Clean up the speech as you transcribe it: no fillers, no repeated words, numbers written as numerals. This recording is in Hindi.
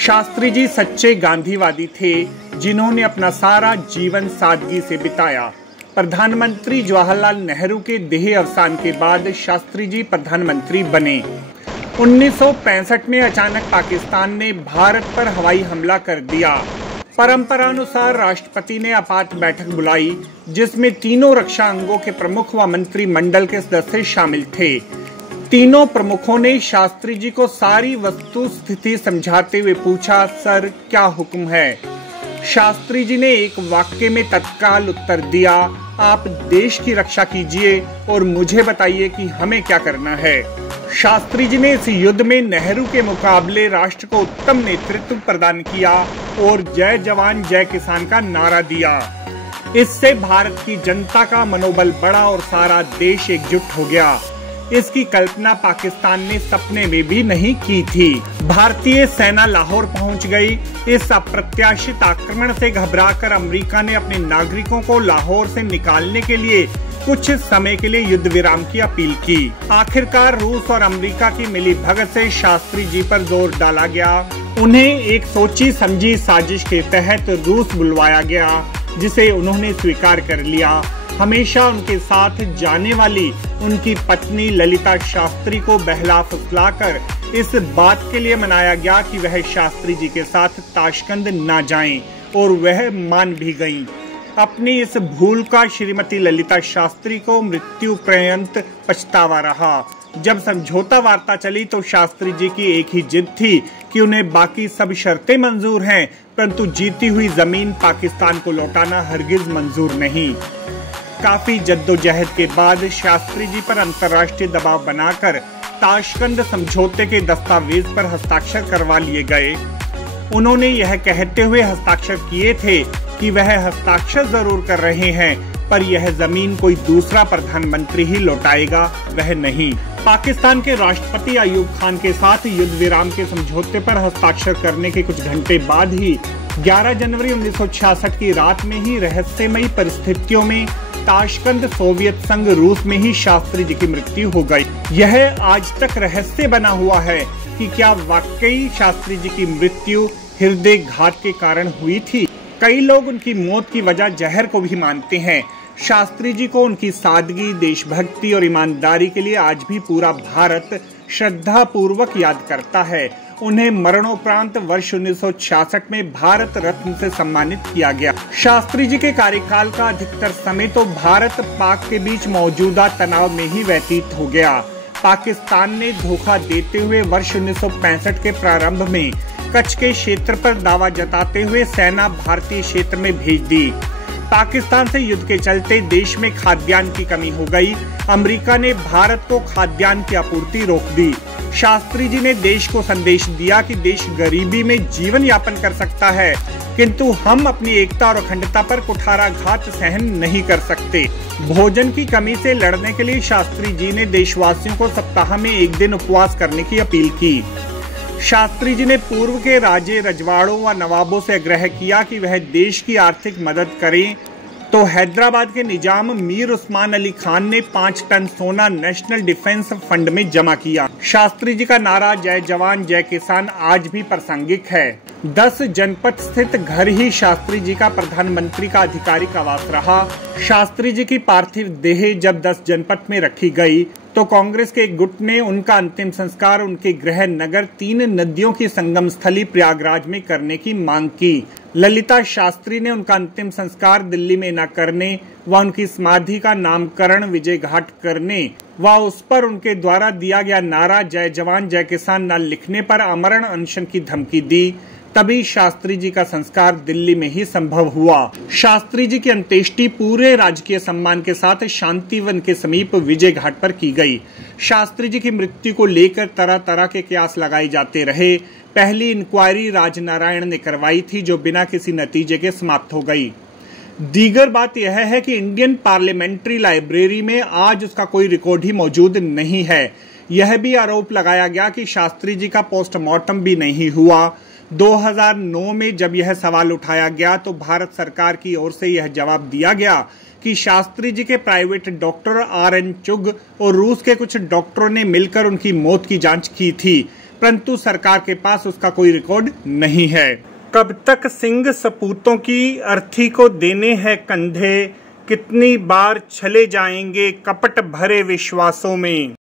शास्त्री जी सच्चे गांधीवादी थे जिन्होंने अपना सारा जीवन सादगी से बिताया। प्रधानमंत्री जवाहरलाल नेहरू के देह अवसान के बाद शास्त्री जी प्रधानमंत्री बने। 1965 में अचानक पाकिस्तान ने भारत पर हवाई हमला कर दिया। परंपरानुसार राष्ट्रपति ने आपात बैठक बुलाई जिसमें तीनों रक्षा अंगों के प्रमुख व मंत्रिमंडल के सदस्य शामिल थे। तीनों प्रमुखों ने शास्त्री जी को सारी वस्तु स्थिति समझाते हुए पूछा, सर क्या हुक्म है? शास्त्री जी ने एक वाक्य में तत्काल उत्तर दिया, आप देश की रक्षा कीजिए और मुझे बताइए कि हमें क्या करना है। शास्त्री जी ने इस युद्ध में नेहरू के मुकाबले राष्ट्र को उत्तम नेतृत्व प्रदान किया और जय जवान जय किसान का नारा दिया। इससे भारत की जनता का मनोबल बढ़ा और सारा देश एकजुट हो गया। इसकी कल्पना पाकिस्तान ने सपने में भी नहीं की थी। भारतीय सेना लाहौर पहुंच गई। इस अप्रत्याशित आक्रमण से घबराकर अमेरिका ने अपने नागरिकों को लाहौर से निकालने के लिए कुछ समय के लिए युद्ध विराम की अपील की। आखिरकार रूस और अमेरिका की मिलीभगत से शास्त्री जी पर जोर डाला गया। उन्हें एक सोची समझी साजिश के तहत रूस बुलवाया गया, जिसे उन्होंने स्वीकार कर लिया। हमेशा उनके साथ जाने वाली उनकी पत्नी ललिता शास्त्री को बहला फुसलाकर इस बात के लिए मनाया गया कि वह शास्त्री जी के साथ ताशकंद ना जाएं, और वह मान भी गईं। अपनी इस भूल का श्रीमती ललिता शास्त्री को मृत्यु पर्यंत पछतावा रहा। जब समझौता वार्ता चली तो शास्त्री जी की एक ही जिद थी कि उन्हें बाकी सब शर्तें मंजूर हैं, परंतु जीती हुई जमीन पाकिस्तान को लौटाना हरगिज मंजूर नहीं। काफी जद्दोजहद के बाद शास्त्री जी पर अंतर्राष्ट्रीय दबाव बनाकर ताशकंद समझौते के दस्तावेज पर हस्ताक्षर करवा लिए गए। उन्होंने यह कहते हुए हस्ताक्षर किए थे कि वह हस्ताक्षर जरूर कर रहे हैं, पर यह जमीन कोई दूसरा प्रधानमंत्री ही लौटाएगा, वह नहीं। पाकिस्तान के राष्ट्रपति अयूब खान के साथ युद्ध विराम के समझौते पर हस्ताक्षर करने के कुछ घंटे बाद ही 11 जनवरी 1966 की रात में ही रहस्यमयी परिस्थितियों में ताशकंद सोवियत संघ रूस में ही शास्त्री जी की मृत्यु हो गई। यह आज तक रहस्य बना हुआ है कि क्या वाकई शास्त्री जी की मृत्यु हृदय घात के कारण हुई थी। कई लोग उनकी मौत की वजह जहर को भी मानते हैं। शास्त्री जी को उनकी सादगी, देशभक्ति और ईमानदारी के लिए आज भी पूरा भारत श्रद्धा पूर्वक याद करता है। उन्हें मरणोपरांत वर्ष 1966 में भारत रत्न से सम्मानित किया गया। शास्त्री जी के कार्यकाल का अधिकतर समय तो भारत पाक के बीच मौजूदा तनाव में ही व्यतीत हो गया। पाकिस्तान ने धोखा देते हुए वर्ष 1965 के प्रारंभ में कच्छ के क्षेत्र पर दावा जताते हुए सेना भारतीय क्षेत्र में भेज दी। पाकिस्तान से युद्ध के चलते देश में खाद्यान्न की कमी हो गई। अमेरिका ने भारत को खाद्यान्न की आपूर्ति रोक दी। शास्त्री जी ने देश को संदेश दिया कि देश गरीबी में जीवन यापन कर सकता है, किंतु हम अपनी एकता और अखंडता पर कुठाराघात सहन नहीं कर सकते। भोजन की कमी से लड़ने के लिए शास्त्री जी ने देशवासियों को सप्ताह में एक दिन उपवास करने की अपील की। शास्त्री जी ने पूर्व के राजे, रजवाड़ों व नवाबों से आग्रह किया कि वह देश की आर्थिक मदद करें, तो हैदराबाद के निजाम मीर उस्मान अली खान ने 5 टन सोना नेशनल डिफेंस फंड में जमा किया। शास्त्री जी का नारा जय जवान जय किसान आज भी प्रासंगिक है। 10 जनपद स्थित घर ही शास्त्री जी का प्रधानमंत्री का आधिकारिक आवास रहा। शास्त्री जी की पार्थिव देह जब 10 जनपद में रखी गई तो कांग्रेस के एक गुट ने उनका अंतिम संस्कार उनके गृह नगर 3 नदियों की संगम स्थली प्रयागराज में करने की मांग की। ललिता शास्त्री ने उनका अंतिम संस्कार दिल्ली में न करने व उनकी समाधि का नामकरण विजय घाट करने व उस पर उनके द्वारा दिया गया नारा जय जवान जय किसान न लिखने पर आमरण अनशन की धमकी दी। तभी शास्त्री जी का संस्कार दिल्ली में ही संभव हुआ। शास्त्री जी की अंत्येष्टि पूरे राजकीय सम्मान के साथ शांतिवन के समीप विजय घाट पर की गई। शास्त्री जी की मृत्यु को लेकर तरह तरह के कयास लगाए जाते रहे। पहली इंक्वायरी राजनारायण ने करवाई थी, जो बिना किसी नतीजे के समाप्त हो गई। दीगर बात यह है कि इंडियन पार्लियामेंट्री लाइब्रेरी में आज उसका कोई रिकॉर्ड ही मौजूद नहीं है। यह भी आरोप लगाया गया कि शास्त्री जी का पोस्टमार्टम भी नहीं हुआ। 2009 में जब यह सवाल उठाया गया तो भारत सरकार की ओर से यह जवाब दिया गया कि शास्त्री जी के प्राइवेट डॉक्टर RN चुग और रूस के कुछ डॉक्टरों ने मिलकर उनकी मौत की जांच की थी। परंतु सरकार के पास उसका कोई रिकॉर्ड नहीं है। कब तक सिंह सपूतों की अर्थी को देने हैं कंधे, कितनी बार चले जाएंगे कपट भरे विश्वासों में।